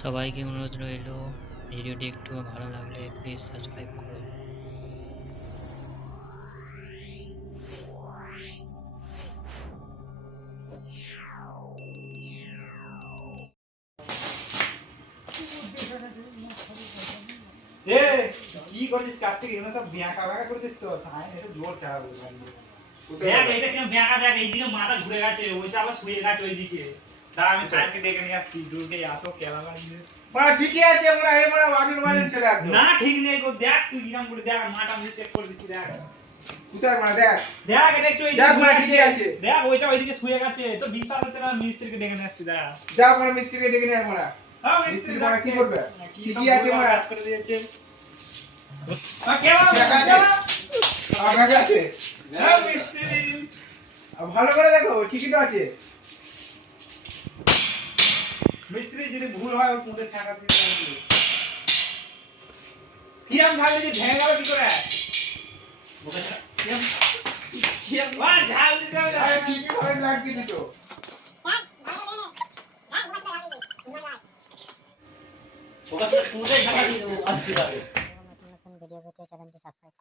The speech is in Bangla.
সবাইকে অনুরোধ রইল ভিডিওটি একটু ভালো লাগলে প্লিজ সাবস্ক্রাইব করুন। এ কি করছিস কার্তিক? এগুলো সব ব্যাঁকা ব্যাঁকা করছিস তো। সাইন এসে জোর গেল দেখ এটা কেন ব্যাঁকা দেখ এইদিকে মাথা ঘুরে গেছে ওইটা আবার শুয়ে গেছে ওইদিকে। আমি সাহেবকে ডেকে নিয়ে আসছি। দুর্গে এত কেলালা দিলে মানে ঠিকই আছে আমরা এই মানে আগের মানের ছেলে একদম না ঠিক নেই গো দেখ তুই কিরম করে দেখ মাটা আমি চেক করে দিচ্ছি দেখ। কোথায় মানে দেখ। দেখ এটা একটু দেখ, মানে ঠিকই আছে। দেখ ওইটা ওইদিকে শুয়ে গেছে। তো বিশ্বাস হচ্ছে না মিস্ত্রিকে ডেকে নিয়ে আসছি দেখ। যা মানে মিস্ত্রিকে ডেকে নিয়ে আমরা হ্যাঁ, মিস্ত্রি মিস্ত্রি মানে কি করবে? ঠিকই আছে মানে। কাজ করে দিয়েছে। হ্যাঁ, ভালো করে দেখো ঠিকই তো আছে। যদি ভুল হয় ওর মুখে ছাকা দিতে কিরম ভাবে যে ভেঙে গেল কি করে? ঝাল দিতে হবে দিত মুখে ছাকা দিয়ে দেবো নতুন ভিডিও পেতে চ্যানেলটি সাবস্ক্রাইব